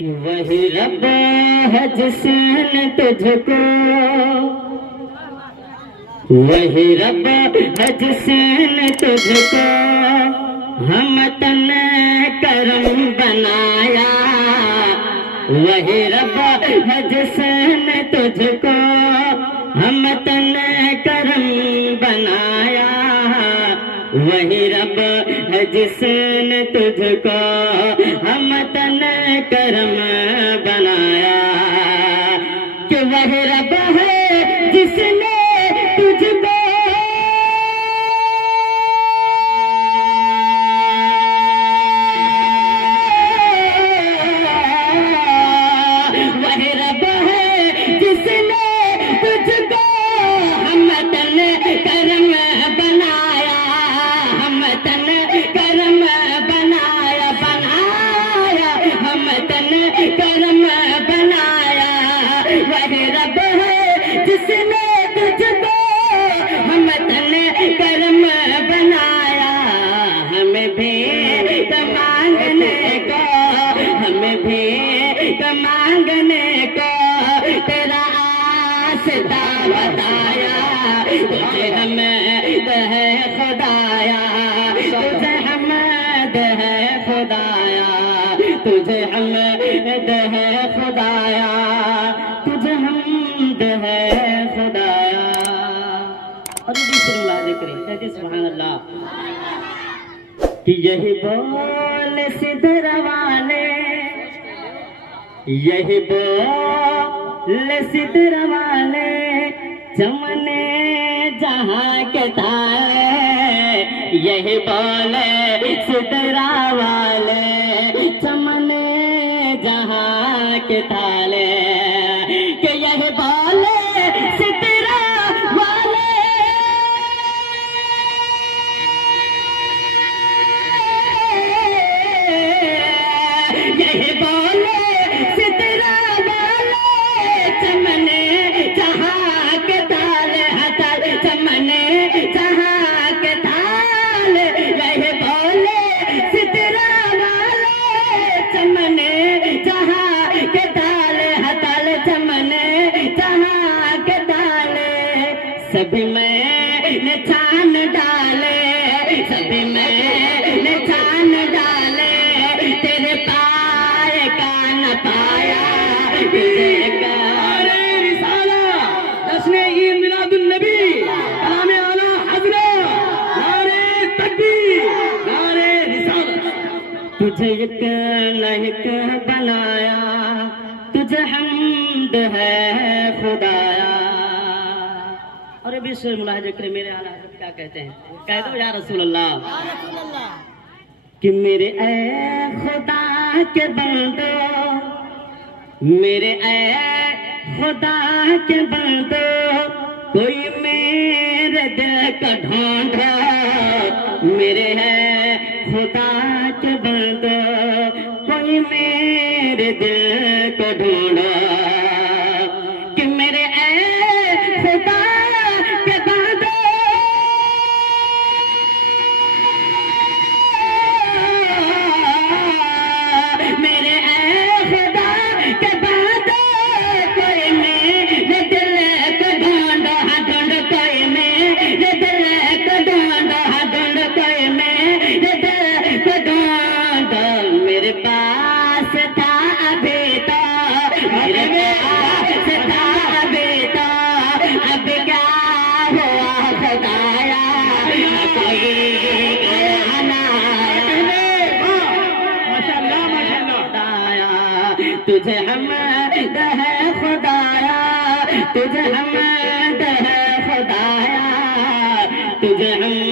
कि वही रब है जिसने तुझको, वही रब है जिसने तुझको हम तने करम बनाया। वही रब है जिसने तुझको हम तने करम बनाया। वही रब है जिसने तुझको हम तने करम बनाया। कि वही रब है जिसने तुझको, वही रब है जिसने तुझको हम तने करम बनाया। हम तने करम बनाया, बनाया हम तने करम बनाया। वही रब है जिसने तुझको हम तने करम बनाया। हमें भीख मांगने को, हमें भीख मांगने को तेरा आसता बताया। तुझे हमें है खुदाया, तुझे हमें है खुदाया, तुझे हमें है खुदाया, तुझे हमद है खुदाया। और जिक्र सुभान अल्लाह। कि यही बोल सिदर वाले, यही बोल सिदर वाले चमने जहाँ के ताले। यही बोले सिदरा वाले चमने जहाँ के ताले। कि यही बोले सिदरा वाले, यही बोले सिदरा वाले चमने जहाँ के ताले। हताल चमने जहाँ के ताले। यही बोले सिदरा वाले चमने जहाँ के ताले। हताल चमने जहाँ के ताले। सभी में छान डाले, सभी में छान डाले। तेरे पाए का न पाया, तुझे कारे रिसाला जश्न ईद मिलादुन नबी कलाम आला हज़रत नारे तकबीर नारे रिसाला। तुझे एक लायक बनाया, तुझे हमद है खुदाया। और अभी शेर मुलाहिजा करे मेरे आला हज़रत क्या कहते हैं, कह दो या रसूल अल्लाह। कि मेरे ऐ खुदा के बंदो, मेरे ऐ खुदा के बंदो, कोई मेरे दिल का ढूंढो। मेरे है खुदा के बंदो, कोई मेरे दिल को ढूंढो। कि मेरे ऐ खुदा के बंदो, मेरे ऐ खुदा के बंदो, कोई मेरे दिल को ढूंढो। हाँ ढूंढो कोई मेरे दिल को ढूंढो। हाँ ढूंढो कोई मेरे दिल को ढूंढो। मेरे पास था अभी तो, मेरे पास था अभी तो, अब क्या हुआ खुदाया। कोई कहना माशाअल्लाह माशाअल्लाह। तुझे हमद है खुदाया, तुझे हमद है खुदाया, तुझे हम